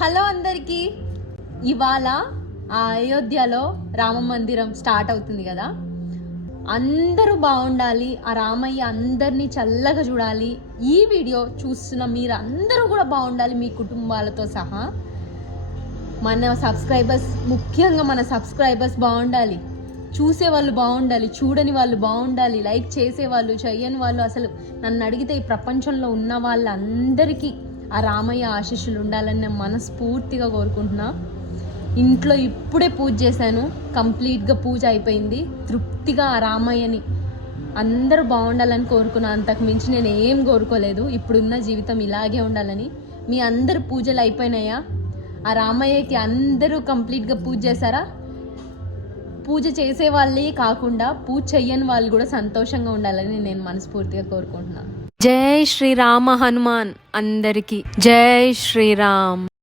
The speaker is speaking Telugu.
హలో అందరికీ. ఇవాళ అయోధ్యలో రామ మందిరం స్టార్ట్ అవుతుంది కదా. అందరూ బాగుండాలి, ఆ రామయ్య అందరినీ చల్లగా చూడాలి. ఈ వీడియో చూస్తున్న మీరు అందరూ కూడా బాగుండాలి, మీ కుటుంబాలతో సహా. మన సబ్స్క్రైబర్స్, ముఖ్యంగా మన సబ్స్క్రైబర్స్ బాగుండాలి, చూసే వాళ్ళు బాగుండాలి, చూడని వాళ్ళు బాగుండాలి, లైక్ చేసే వాళ్ళు, చెయ్యని వాళ్ళు, అసలు నన్ను అడిగితే ఈ ప్రపంచంలో ఉన్న వాళ్ళందరికీ ఆ రామయ్య ఆశీస్సులు ఉండాలని నేను మనస్ఫూర్తిగా కోరుకుంటున్నా. ఇంట్లో ఇప్పుడే పూజ చేశాను, కంప్లీట్గా పూజ అయిపోయింది. తృప్తిగా ఆ రామయ్యని అందరూ బాగుండాలని కోరుకున్నా, అంతకు మించి నేను ఏం కోరుకోలేదు. ఇప్పుడున్న జీవితం ఇలాగే ఉండాలని. మీ అందరు పూజలు అయిపోయినాయా? ఆ రామయ్యకి అందరూ కంప్లీట్గా పూజ చేశారా? పూజ చేసే వాళ్ళే కాకుండా పూజ చెయ్యని వాళ్ళు కూడా సంతోషంగా ఉండాలని నేను మనస్ఫూర్తిగా కోరుకుంటున్నాను. జై శ్రీరామ హనుమాన్ అందరికీ జై శ్రీరామ్.